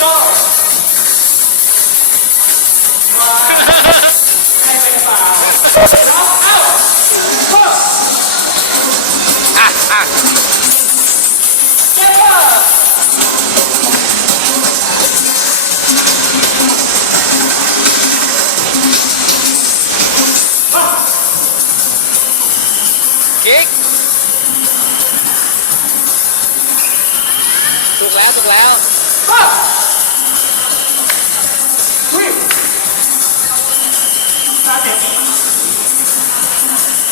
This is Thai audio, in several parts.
กิ๊กถูกแล้วถูกแล้ว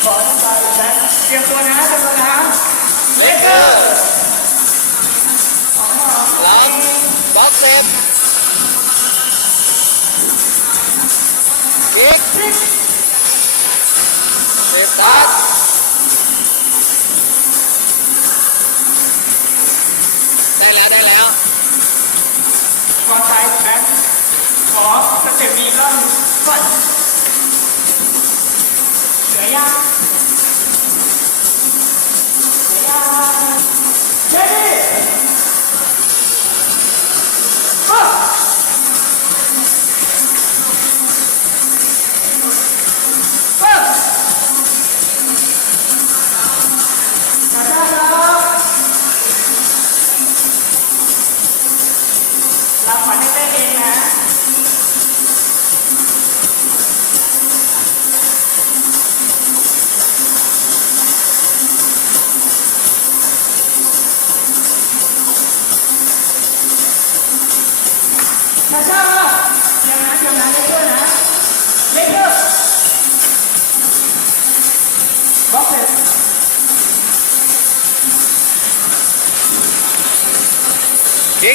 ขอน้ำตาแบงเตรียมตัวนะเตรียมตัวนะเลเกอร์ล็อกบล็อกเซฟกิ๊กวิ่งเซฟตัดได้แล้วได้แล้ว ขอใจแบงขอสเต็ปนี้ก็ก่อนเหลือยัง รับฝันให้เต้นเองนะ มาชามาเดี๋ยวนะเดี๋ยวนะเล่นด้วยนะเล่นด้วยบล็อกเสร็จ กิ๊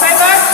拜拜。